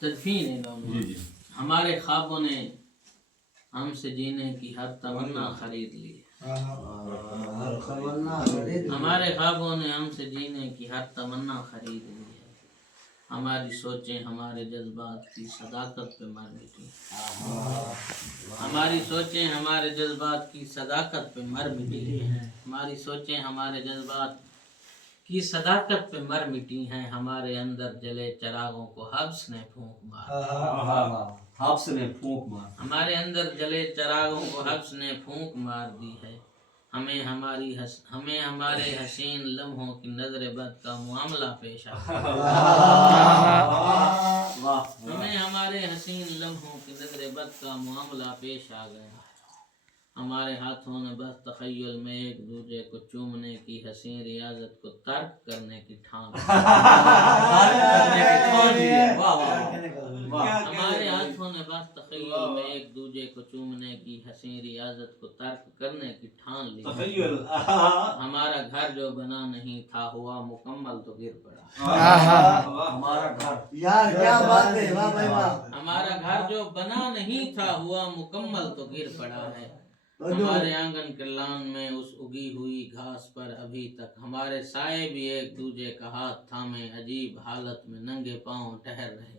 تدفین ہے ہمارے خوابوں نے ہم سے جینے کی ہر تمنا خرید لی ہے. ہمارے خوابوں نے ہم سے جینے کی ہر تمنا خرید لی ہے. ہماری سوچیں ہمارے جذبات کی صداقت پہ مر مٹی. ہماری سوچیں ہمارے جذبات کی صداقت پہ مر مٹی ہیں. ہماری سوچیں ہمارے جذبات کی صداقت پہ مر مٹی ہیں. ہمارے اندر جلے چراغوں کو حبس نے پھونک مار. ہمارے اندر جلے چراغوں کو حبس نے پھونک مار دی ہے. ہمیں ہمارے حسین لمحوں کی نظر بد کا معاملہ پیش آ گیا. ہمیں ہمارے حسین لمحوں کی نظر بد کا معاملہ پیش آ گیا. ہمارے ہاتھوں نے بس تخیل میں ایک دوسرے کو چومنے کی حسین ریاضت کو ترک کرنے کی ٹھان. ہمارے ہاتھوں نے بس تخیل میں ایک دوسرے کو چومنے کی حسین ریاضت کو ترک کرنے کی ٹھان لی. ہمارا گھر جو بنا نہیں تھا ہوا مکمل تو گر پڑا. ہمارا گھر جو بنا نہیں تھا ہوا مکمل تو گر پڑا ہے. ہمارے آنگن کے لان میں اس اگی ہوئی گھاس پر ابھی تک ہمارے سائے بھی ایک دوسرے کا ہاتھ تھامے عجیب حالت میں ننگے پاؤں ٹہر رہے.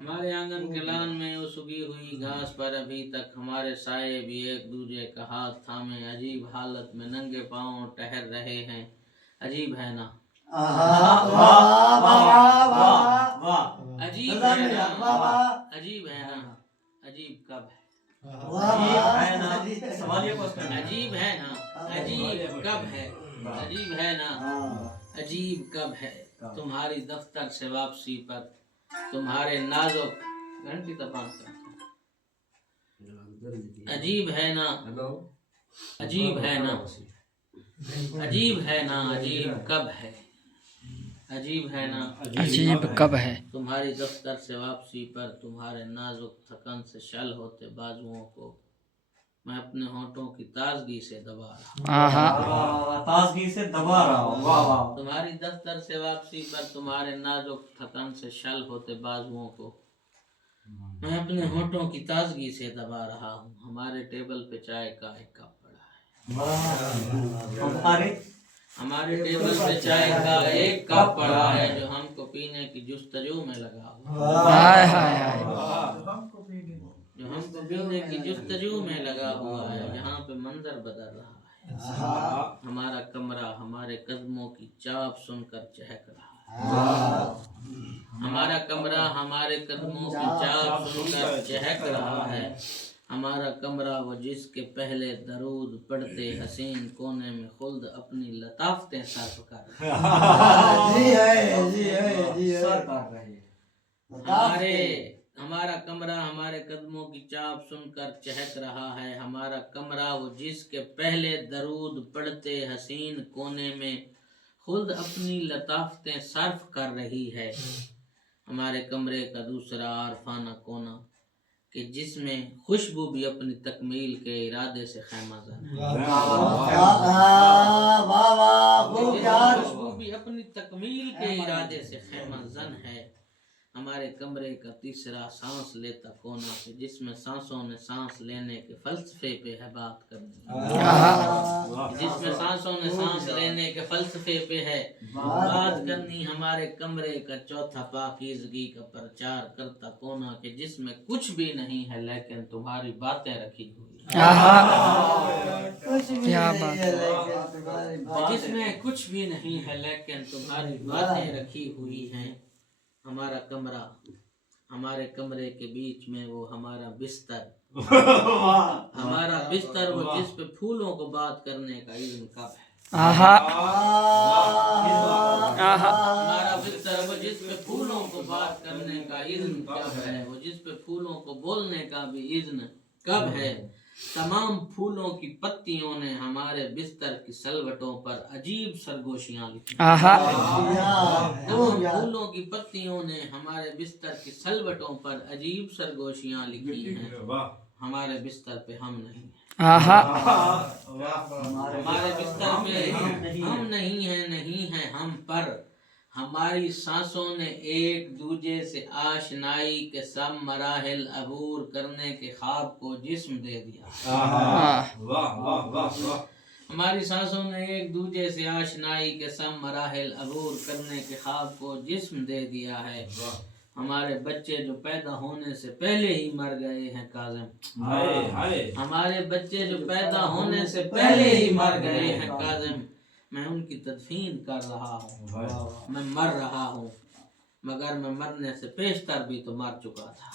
ہمارے آنگن کے لان میں اس اگی ہوئی گھاس پر ابھی تک ہمارے سائے بھی ایک دوسرے کا ہاتھ تھامے عجیب حالت میں ننگے پاؤں ٹہر رہے ہیں. عجیب ہے نا عجیب ہے نا عجیب ہے نا عجیب کب ہے. عجیب ہے نا عجیب کب ہے. عجیب ہے نا عجیب کب ہے. تمہاری دفتر سے واپسی پر تمہارے نازک گھنٹی تپان کرتا. عجیب ہے نا عجیب ہے نا عجیب ہے نا عجیب کب ہے. عجیب ہے نا عجیب کب ہے. تمہاری دفتر سے واپسی پر تمہارے نازک تھکن سے شل ہوتے بازوؤں کو میں اپنے ہونٹوں کی تازگی سے دبا رہا ہوں. تمہاری دفتر سے واپسی پر تمہارے نازک تھکن سے شل ہوتے بازوؤں کو میں اپنے ہونٹوں کی تازگی سے دبا رہا ہوں. ہمارے ٹیبل پہ چائے کا ایک کپ پڑا ہے. ہمارے ٹیبل پہ چائے کا ایک کپ پڑا ہے جو ہم کو پینے کی جستجو میں لگا ہوا. جو ہم کو پینے کی جستجو میں لگا ہوا ہے. یہاں پہ منظر بدل رہا ہے. ہمارا کمرہ ہمارے قدموں کی چاپ سن کر چہک رہا ہے. ہمارا کمرہ ہمارے قدموں کی چاپ سن کر چہک رہا ہے. ہمارا کمرہ وہ جس کے پہلے درود پڑھتے حسین کونے میں خلد اپنی لطافتیں صرف کر رہے. ہمارا کمرہ ہمارے قدموں کی چاپ سن کر چہک رہا ہے. ہمارا کمرہ وہ جس کے پہلے درود پڑھتے حسین کونے میں خود اپنی لطافتیں صرف کر رہی ہے. ہمارے کمرے کا دوسرا عارفانہ کونا کہ جس میں خوشبو بھی اپنی تکمیل کے ارادے سے خیمہ زن ہے. خوشبو بھی اپنی تکمیل کے ارادے سے خیمہ زن ہے. ہمارے کمرے کا تیسرا سانس لیتا کونا کہ جس میں سانسوں نے سانس لینے کے فلسفے پہ ہے بات کرنی. جس میں سانسوں نے سانس لینے کے فلسفے پہ ہے بات کرنی. ہمارے کمرے کا چوتھا پاکیزگی کا پرچار کرتا کونا کہ جس میں کچھ بھی نہیں ہے لیکن تمہاری باتیں رکھی ہوئی. جس میں کچھ بھی نہیں ہے لیکن تمہاری باتیں رکھی ہوئی ہیں. ہمارا کمرہ ہمارے کمرے کے بیچ میں وہ ہمارا بستر ہمارا بستر وہ جس پہ پھولوں کو بات کرنے کا علم کب ہے. ہمارا بستر وہ جس پہ پھولوں کو بات کرنے کا علم کب ہے. وہ جس پہ پھولوں کو بولنے کا بھی اذن کب ہے. تمام پھولوں کی پتیوں نے ہمارے بستر کی سلوٹوں پر عجیب سرگوشیاں لکھی. تمام پھولوں کی پتیوں نے ہمارے بستر کی سلوٹوں پر عجیب سرگوشیاں لکھی ہیں. ہمارے بستر پہ ہم نہیں ہیں. ہمارے بستر میں ہم نہیں ہیں ہم پر، ہماری سانسوں نے ایک دوجے سے آشنائی کے سب مراحل عبور کرنے کے خواب کو جسم دے دیا۔ ہماری سانسوں نے ایک دوجے سے آشنائی کے سب مراحل عبور کرنے کے خواب کو جسم دے دیا ہے۔ ہمارے بچے جو پیدا ہونے سے پہلے ہی مر گئے ہیں کاظم، ہمارے بچے جو پیدا ہونے سے پہلے ہی مر گئے ہیں کاظم، میں ان کی تدفین کر رہا ہوں، میں مر رہا ہوں، مگر میں مرنے سے پیشتر بھی تو مر چکا تھا۔